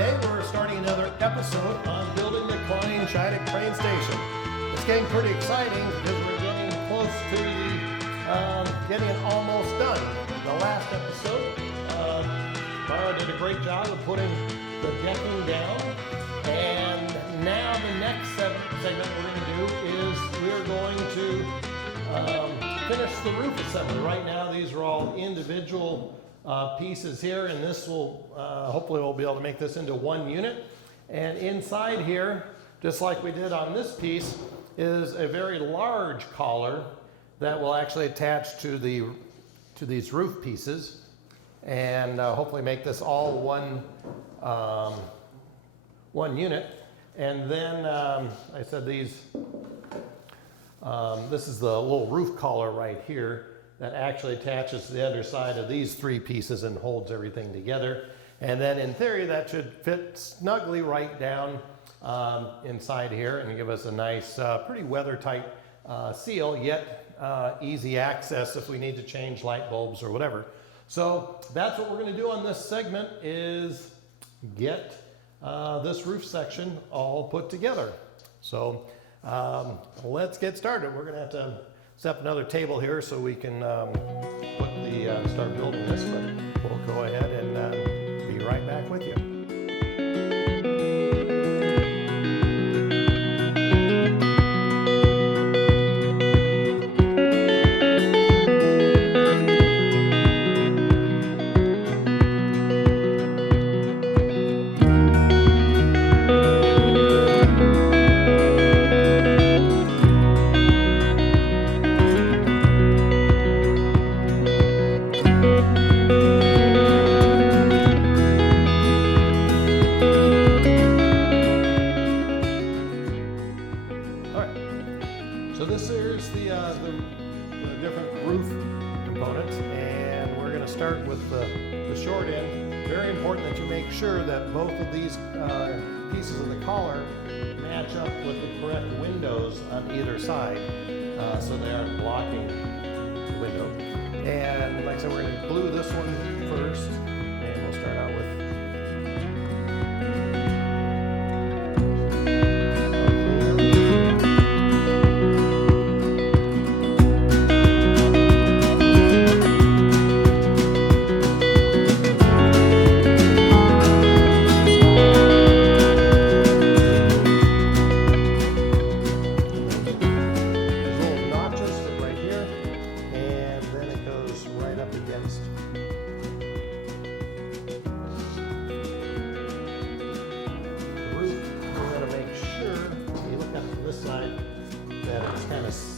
Today we're starting another episode on building the Kleine Scheidegg train station. It's getting pretty exciting because we're getting close to the getting it almost done. The last episode, Mara did a great job of putting the decking down, and now the next segment we're going to do is we're going to finish the roof assembly. Right now these are all individual pieces here, and this will hopefully we'll be able to make this into one unit. And inside here, just like we did on this piece, is a very large collar that will actually attach to these roof pieces, and hopefully make this all one unit. And then I said these. This is the little roof collar right here that actually attaches to the underside of these three pieces and holds everything together. And then in theory that should fit snugly right down inside here and give us a nice, pretty weather-tight seal, yet easy access if we need to change light bulbs or whatever. So that's what we're going to do on this segment, is get this roof section all put together. So let's get started. We're going to have to set up another table here so we can start building this, but we'll go ahead and be right back with you. So this is the different roof components, and we're going to start with the short end. Very important that you make sure that both of these pieces of the collar match up with the correct windows on either side, so they aren't blocking the window. And like I said, we're going to glue this one first, and we'll start out with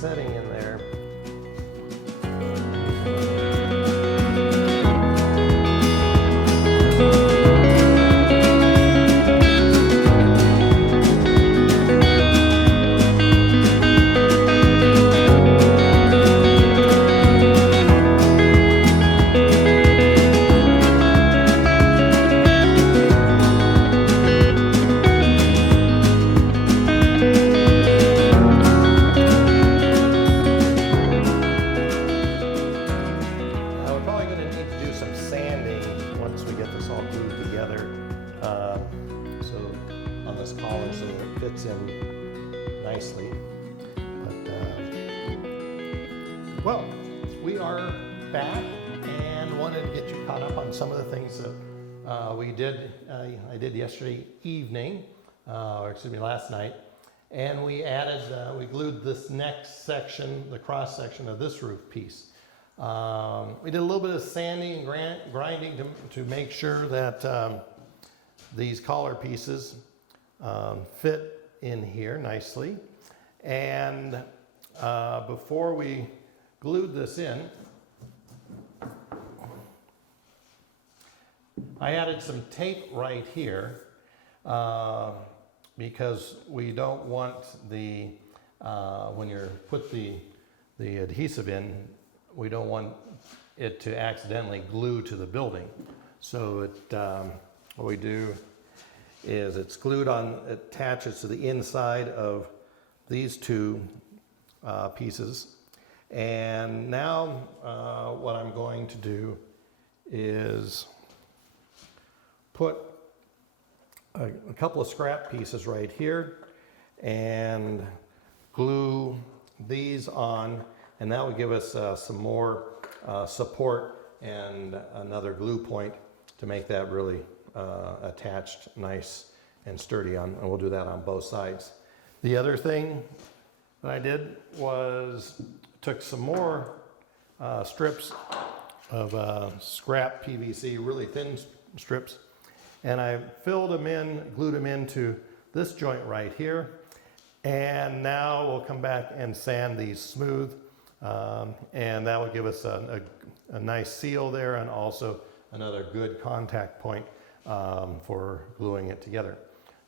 setting in there. So that it fits in nicely. But well, we are back and wanted to get you caught up on some of the things that we did. I did yesterday evening, or excuse me, last night, and we added, we glued this next section, the cross section of this roof piece. We did a little bit of sanding and grinding to make sure that these collar pieces fit in here nicely. And before we glued this in, I added some tape right here because we don't want the, when you put the adhesive in, we don't want it to accidentally glue to the building. So it, what we do is it's glued on, it attaches to the inside of these two pieces. And now what I'm going to do is put a couple of scrap pieces right here and glue these on, and that would give us some more support and another glue point to make that really attached nice and sturdy on, and we'll do that on both sides. The other thing that I did was took some more strips of scrap PVC, really thin strips, and I filled them in, glued them into this joint right here. And now we'll come back and sand these smooth, and that will give us a nice seal there, and also another good contact point for gluing it together.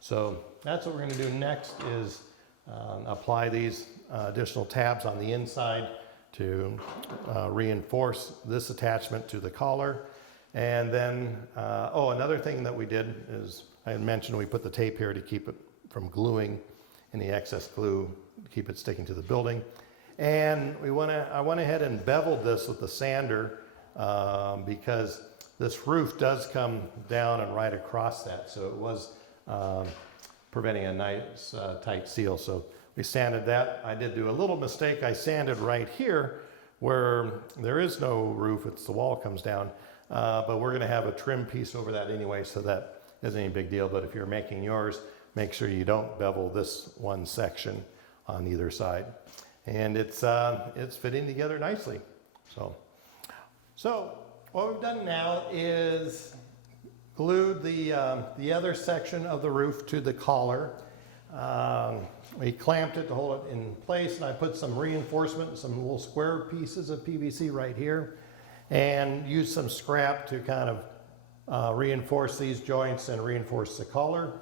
So that's what we're going to do next, is apply these additional tabs on the inside to reinforce this attachment to the collar. And then, another thing that we did is, I had mentioned we put the tape here to keep it from gluing, any excess glue to keep it sticking to the building. And I went ahead and beveled this with the sander because this roof does come down and right across that, so it was preventing a nice tight seal. So we sanded that. I did do a little mistake. I sanded right here where there is no roof, it's the wall comes down, but we're gonna have a trim piece over that anyway, so that isn't any big deal. But if you're making yours, make sure you don't bevel this one section on either side. And it's fitting together nicely. So what we've done now is glued the other section of the roof to the collar. We clamped it to hold it in place, and I put some reinforcement, some little square pieces of PVC right here, and used some scrap to kind of reinforce these joints and reinforce the collar.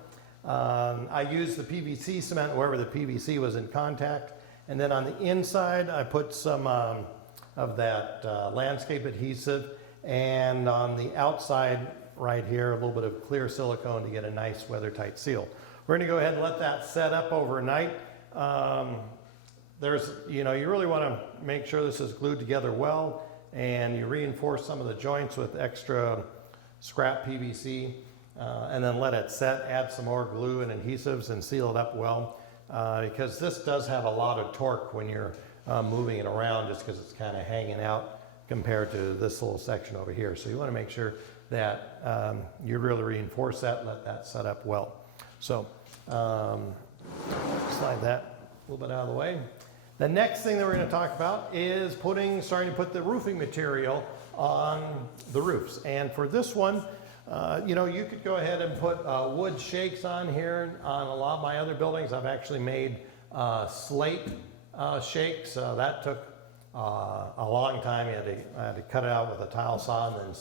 I used the PVC cement wherever the PVC was in contact, and then on the inside I put some of that landscape adhesive, and on the outside right here a little bit of clear silicone to get a nice weather tight seal. We're going to go ahead and let that set up overnight. You really want to make sure this is glued together well, and you reinforce some of the joints with extra scrap PVC, and then let it set, add some more glue and adhesives and seal it up well, because this does have a lot of torque when you're moving it around, just because it's kind of hanging out compared to this little section over here. So you want to make sure that you really reinforce that and let that set up well. So slide that a little bit out of the way. The next thing that we're going to talk about is starting to put the roofing material on the roofs. And for this one, you could go ahead and put wood shakes on here. On a lot of my other buildings, I've actually made slate shakes. That took a long time. I had to cut it out with a tile saw and then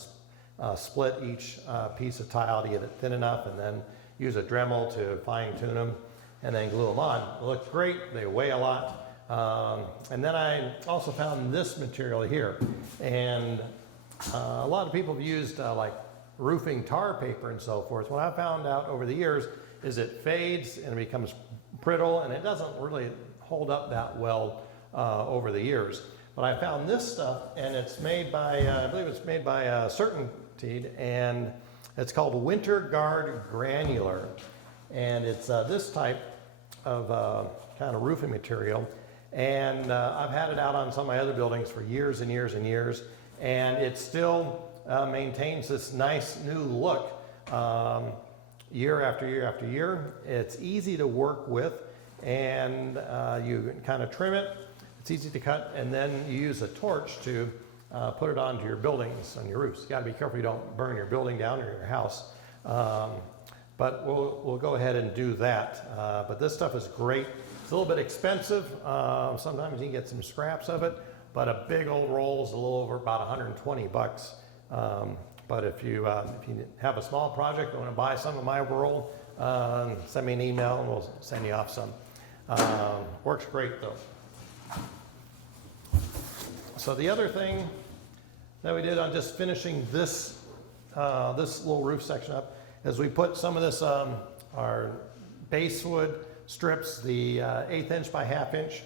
split each piece of tile to get it thin enough, and then use a Dremel to fine tune them, and then glue them on. They look great, they weigh a lot. And then I also found this material here, and a lot of people have used like roofing tar paper and so forth. What I found out over the years is it fades and it becomes brittle, and it doesn't really hold up that well over the years. But I found this stuff, and it's made by, I believe it's made by Certainty, and it's called Winter Guard Granular. And it's this type of kind of roofing material. And I've had it out on some of my other buildings for years and years and years, and it still maintains this nice new look year after year after year. It's easy to work with, and you kind of trim it. It's easy to cut, and then you use a torch to put it onto your buildings, on your roofs. You got to be careful you don't burn your building down or your house. But we'll go ahead and do that. But this stuff is great. It's a little bit expensive. Sometimes you can get some scraps of it, but a big old roll is a little over about 120 bucks. But if you have a small project and want to buy some of my roll, send me an email and we'll send you off some. Works great though. So the other thing that we did on just finishing this little roof section up is we put some of this our basswood strips, the 1/8 inch by 1/2 inch,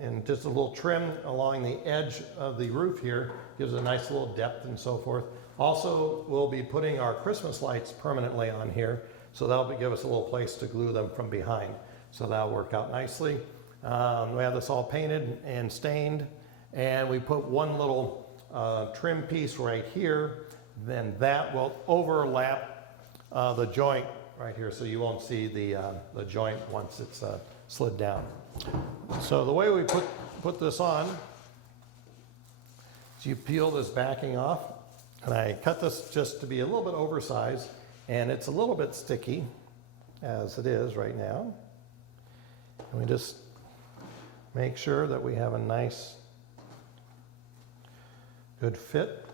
and just a little trim along the edge of the roof here, gives a nice little depth and so forth. Also, we'll be putting our Christmas lights permanently on here. So that'll give us a little place to glue them from behind. So that'll work out nicely. We have this all painted and stained, and we put one little trim piece right here. Then that will overlap the joint right here, so you won't see the joint once it's slid down. So the way we put this on is you peel this backing off, and I cut this just to be a little bit oversized, and it's a little bit sticky as it is right now. And we just make sure that we have a nice, good fit.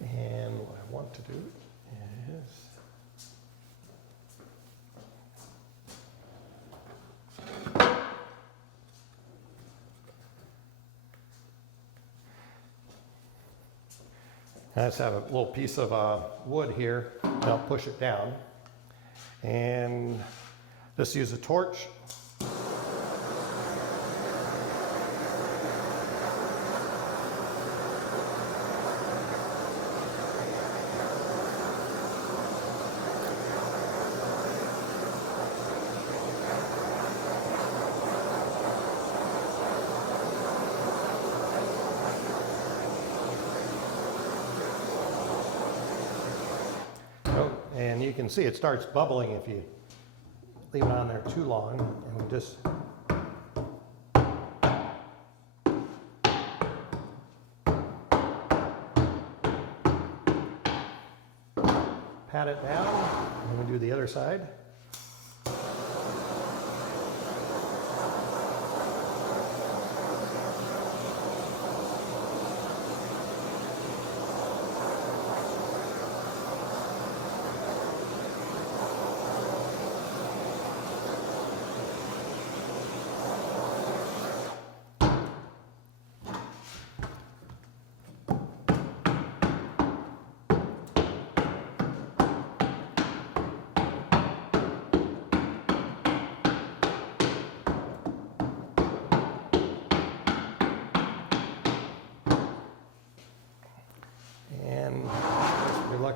And what I want to do is I just have a little piece of wood here, and I'll push it down. And just use a torch. And you can see it starts bubbling if you leave it on there too long, and we just pat it down, and we do the other side.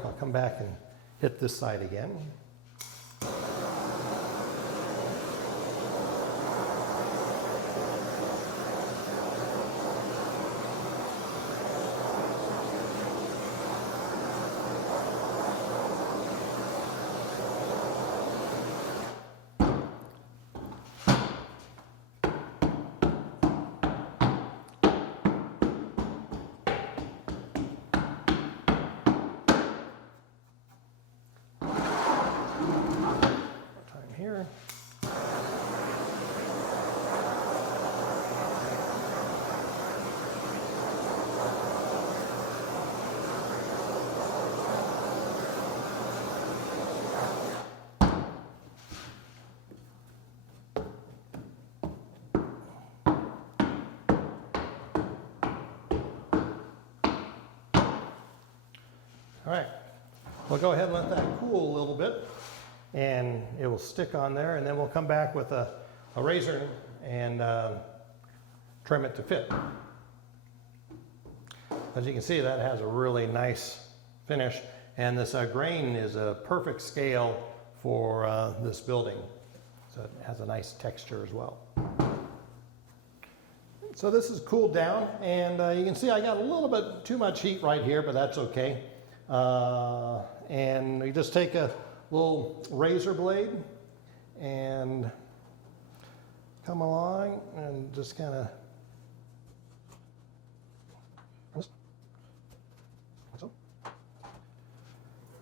I'll come back and hit this side again. Here. All right, we'll go ahead and let that cool a little bit, and it will stick on there, and then we'll come back with a razor and trim it to fit. As you can see, that has a really nice finish, and this grain is a perfect scale for this building, so it has a nice texture as well. So this is cooled down, and you can see I got a little bit too much heat right here, but that's okay. And we just take a little razor blade and come along and just kind of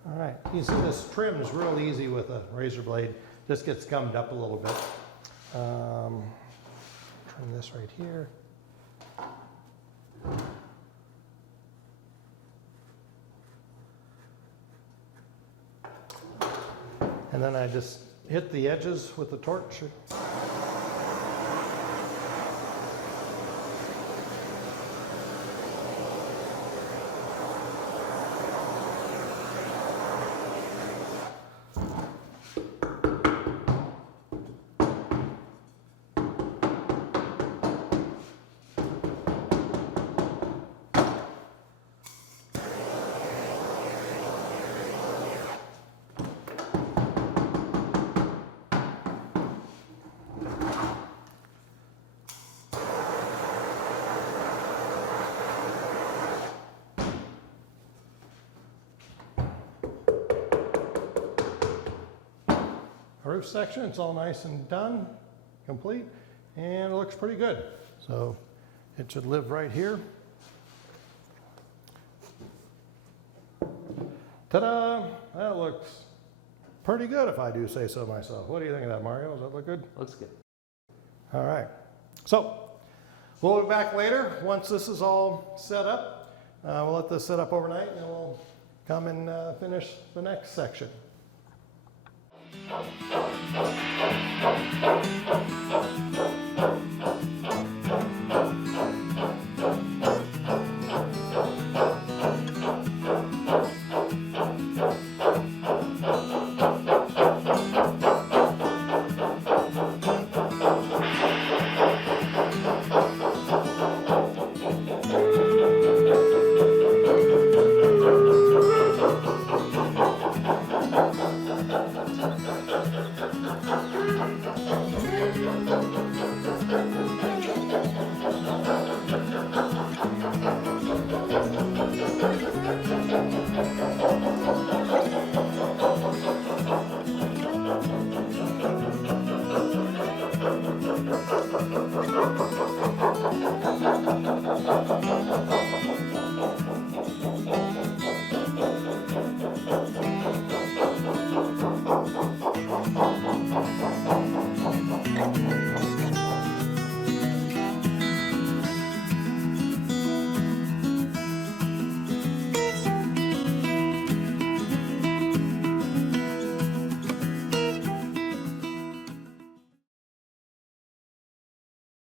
all right, you see this trim is real easy with a razor blade, just gets gummed up a little bit. Trim this right here. And then I just hit the edges with the torch. roof section. It's all nice and done, complete, and it looks pretty good. So it should live right here. Ta-da! That looks pretty good if I do say so myself. What do you think of that, Mario? Does that look good? Looks good. All right. So we'll be back later once this is all set up. We'll let this set up overnight and then we'll come and finish the next section.